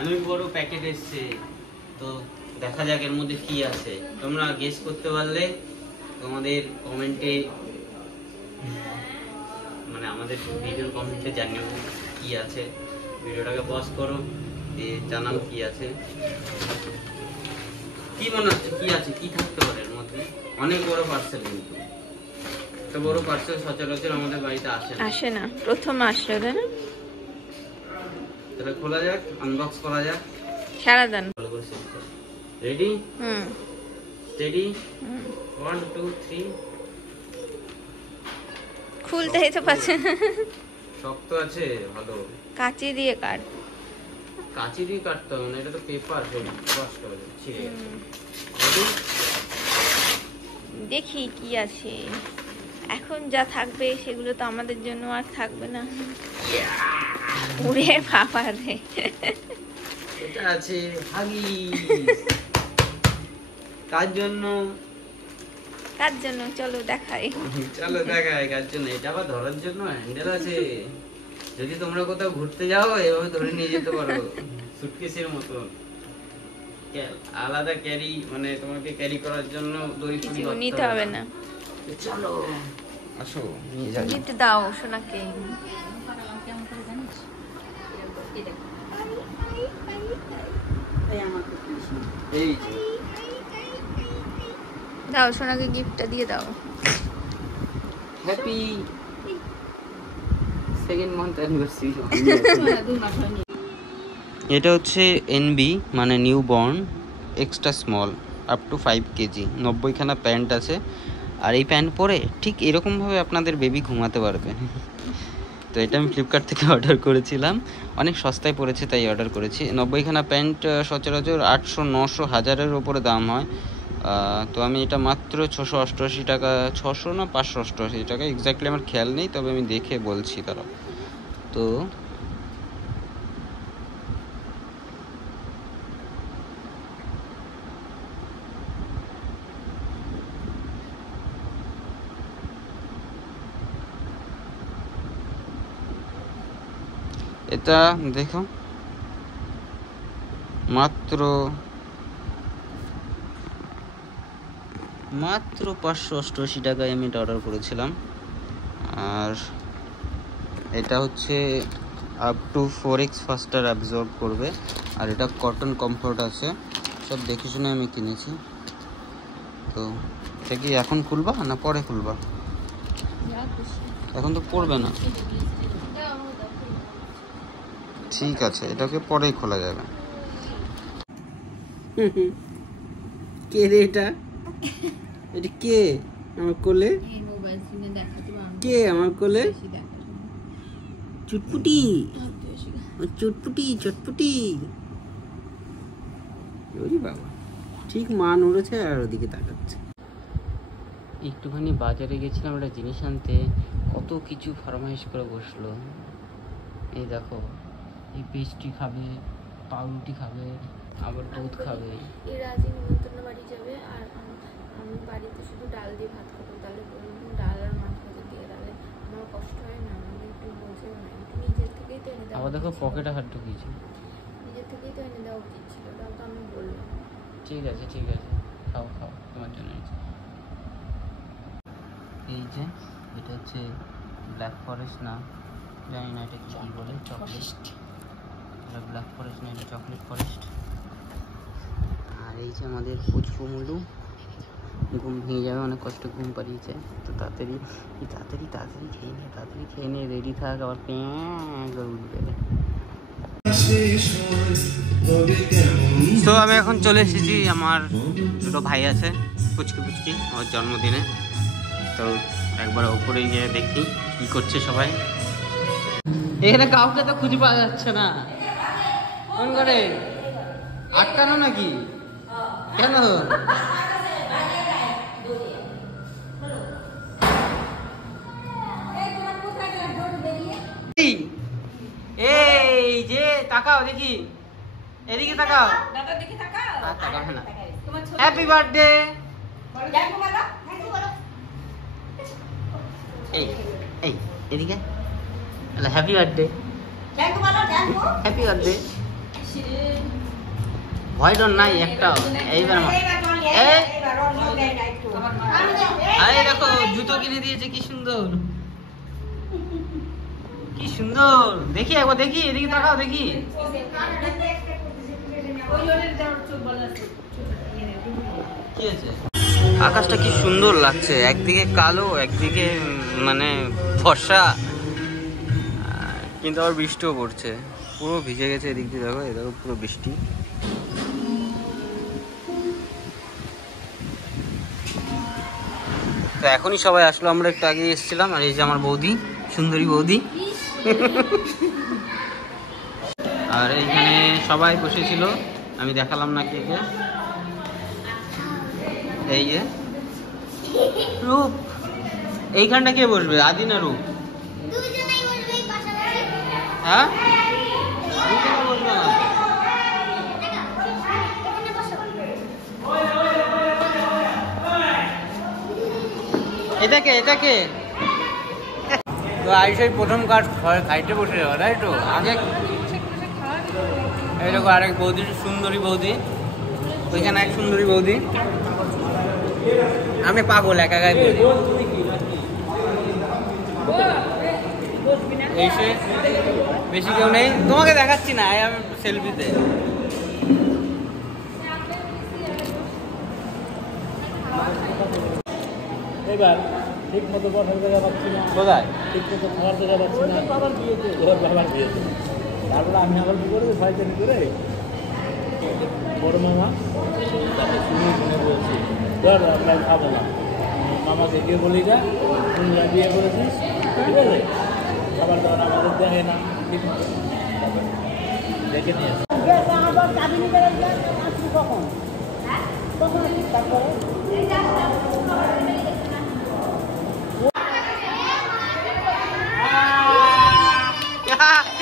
অনেক বড় প্যাকেট এসছে, তো দেখা যাক এর মধ্যে কি আছে। তোমরা গেস করতে পারলে তোমাদের কমেন্টে, মানে আমাদের ভিডিওর কমেন্টে জানিও কি আছে। ভিডিওটাকে পজ করো, দিয়ে জানাও কি আছে। কি মনে হচ্ছে কি আছে, কি থাকতে পারে এর মধ্যে? অনেক বড় পার্সেল, কিন্তু এত বড় পার্সেল সচরাচর আমাদের বাড়িতে আসে না, প্রথম আসলো তাই না? তাহলে খোলা যাক, আনবক্স করা যাক। সারা দেন। রেডি? স্টেডি, 1 2 3। খুলতেই তো পারছে না। শক্ত আছে ভালো। কাঁচি দিয়ে কাট। কাঁচি দিয়ে কাটতে হবে না, এটা তো পেপার, কষ্ট হবে, ছিঁড়ে যাবে। রেডি? দেখি কি আছে। এখন যা থাকবে সেগুলো তো আমাদের জন্য আর থাকবে না। উড়ে বাবা রে, এটা আছে হাগিস। কার জন্য? কার জন্য? চলো দেখাই। চলো দেখাই কার জন্য। এটা আবার ধরার জন্য হ্যান্ডেল আছে, যদি তোমরা কোথাও ঘুরতে যাও এভাবে ধরে নিয়ে যেতে পারো, সুটকেসের মতো। আলাদা ক্যারি, মানে তোমাকে ক্যারি করার জন্য দড়ি ফড়ি নিতে হবে না। চলো আসো, নিয়ে যাই। গিফট দাও সোনাকে। এই দাও সোনাকে, গিফটটা দিয়ে দাও। Happy second month anniversary. এটা হচ্ছে এনবি, মানে new born extra small, up to 5 KG. 90খানা প্যান্ট আছে, আর এই প্যান্ট পরে ঠিক এরকমভাবে আপনাদের বেবি ঘুমাতে পারবে। তো এটা আমি ফ্লিপকার্ট থেকে অর্ডার করেছিলাম, অনেক সস্তায় পড়েছে তাই অর্ডার করেছি। 90খানা প্যান্ট সচরাচর 800 900 1000-এর ওপরে দাম হয়, তো আমি এটা মাত্র 688 টাকা, 600 না 588 টাকা এক্স্যাক্টলি আমার খেয়াল নেই, তবে আমি দেখে বলছি তারা। তো এটা দেখো, মাত্র 588 টাকায় আমি এটা অর্ডার করেছিলাম। আর এটা হচ্ছে আপ টু 4x ফাস্টার অ্যাবজর্ব করবে, আর এটা কটন কমফোর্ট আছে, সব দেখে শুনে আমি কিনেছি। তো এটা কি এখন খুলবা না পরে খুলবা? এখন তো পড়বে না। ঠিক আছে, এটাকে পরেই খোলা যাবে। কে রে এটা? এটা কে আমার কোলে? কে আমার কোলে? চুটপুটি, চুটপুটি, চটপুটি। ওরে বাবা, ঠিক মা নড়েছে আর ওদিকে তাকাচ্ছে। একটুখানি বাজারে গেছিলাম একটা জিনিস আনতে, কত কিছু ফরমাইশ করে বসলো। এই দেখো, এই পেস্ট্রি খাবে, পাউরুটি খাবে, আবার দুধ খাবে। এরা আজ নিমন্ত্রণ বাড়ি যাবে, আর আমি বাড়িতে শুধু ডাল দিয়ে ভাত খাবো। তাহলে বলুন, ডাল আর মাছ ভাজা দিয়ে, তাহলে আমার কষ্ট হয় না? আমি একটু বোঝেও না, একটু নিজের থেকেই তো এনে দেওয়া। আবার দেখো পকেটে হাত ঢুকিয়েছি। নিজের থেকেই তো এনে দেওয়া উচিত ছিল, তাও তো আমি বললাম। ঠিক আছে ঠিক আছে, খাও খাও, তোমার জন্য। এই যে এটা হচ্ছে ব্ল্যাক ফরেস্ট, না জানি না এটা কি বলে, চকলেট। এটা ব্ল্যাক ফরেস্ট না, এটা চকলেট ফরেস্ট। আর এই যে আমাদের পুচকুমুলু, ঘুম ভেঙে যাবে, অনেক কষ্ট ঘুম পাড়িয়েছে। তো তাড়াতাড়ি তাড়াতাড়ি তাড়াতাড়ি খেয়ে নে, তাড়াতাড়ি খেয়ে নে, রেডি থাক, আবার প্যাঁ করে উঠবে। তো আমি এখন চলে এসেছি, আমার দুটো ভাই আছে, পুচকি পুচকি, আমার জন্মদিনে। তো একবার ওপরে গিয়ে দেখি কি করছে সবাই। এখানে কাউকে তো খুঁজে পাওয়া যাচ্ছে না। কোন করে আটকানো নাকি? কেন? এই যে তাকাও দেখি, এদিকে তাকাও, তাকাও না। Happy birthday. এই এই এদিকে, হ্যাপি বার্থডে, হ্যাপি বার্থডে। ভয় ডর নাই একটা। এইবার আরে দেখো জুতো কিনে দিয়েছে, কি সুন্দর, কি সুন্দর। দেখি একবার, দেখি এদিকে তাকাও, দেখি। কি আছে? আকাশটা কি সুন্দর লাগছে, একদিকে কালো একদিকে মানে ফর্সা, কিন্তু আবার বৃষ্টিও পড়ছে, পুরো ভিজে গেছে এদিক দিয়ে। দেখো এদিকে পুরো বৃষ্টি। তো এখনই সবাই আসলো, আমরা একটু আগে এসেছিলাম। আর এই যে আমার বৌদি, সুন্দরী বৌদি। আর এইখানে সবাই বসেছিল, আমি দেখালাম না কে কে। এই যে রূপ, এইখানটা কে বসবে, আদি না রূপ? হ্যাঁ বসবে না। এটাকে এটাকে তো আইসাই প্রথম কাজ খাইতে বসে যাওয়া, তাই তো? আগে এইরকম আরেক বৌদি, সুন্দরী বৌদি, ওইখানে এক সুন্দরী বৌদি। আমি পাগল একা গায়ে বলি। এসে বেশি কেউ নেই, তোমাকে দেখাচ্ছি না, আমি সেলফিতে। এবার ঠিক মতো বসার জায়গা পাচ্ছি না, কোথায় ঠিক মতো খাওয়ার জায়গা পাচ্ছি না। বাবার বিয়েতে, ওর বাবার বিয়েতে। তারপরে আমি আবার কি করে ভয়তেন করে বড় মামা তাকে শুনে শুনে বলছি, ধর আমরা খাবো না, মামাকে গিয়ে বলি যা তোমরা বিয়ে করেছিস, ঠিক আছে, খাবার দাবার আমাদের দেখে না ঠিক মতো, দেখে নিয়ে আবার চাবি নিতে আসছি কখন কখন আসছিস? তারপরে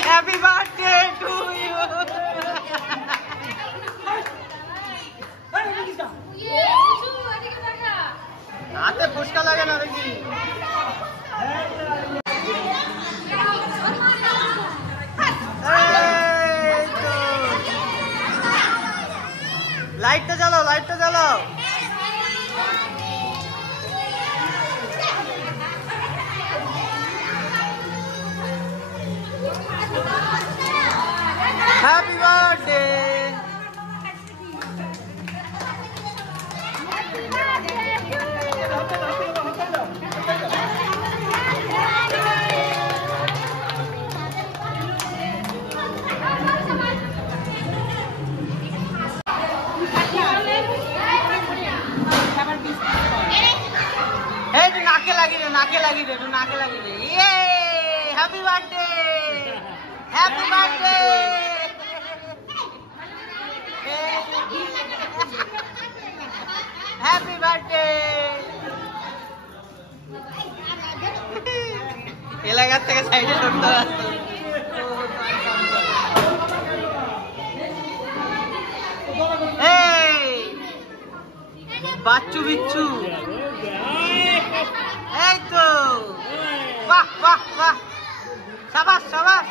Happy birthday to you. হাতে ফুসকা লাগে না দেখি। লাইটটা জ্বালাও, লাইটটা জ্বালাও। Happy birthday. Hey, tu naake lagi deh, naake lagi deh, tu naake lagi deh. Yay! Happy birthday. Happy birthday. Happy birthday. এলাকার থেকে সাইডে সরতে হবে। এই বাচ্চু বিচ্ছু, এই তো, বাহ বাহ বাহ, সাবাস সাবাস।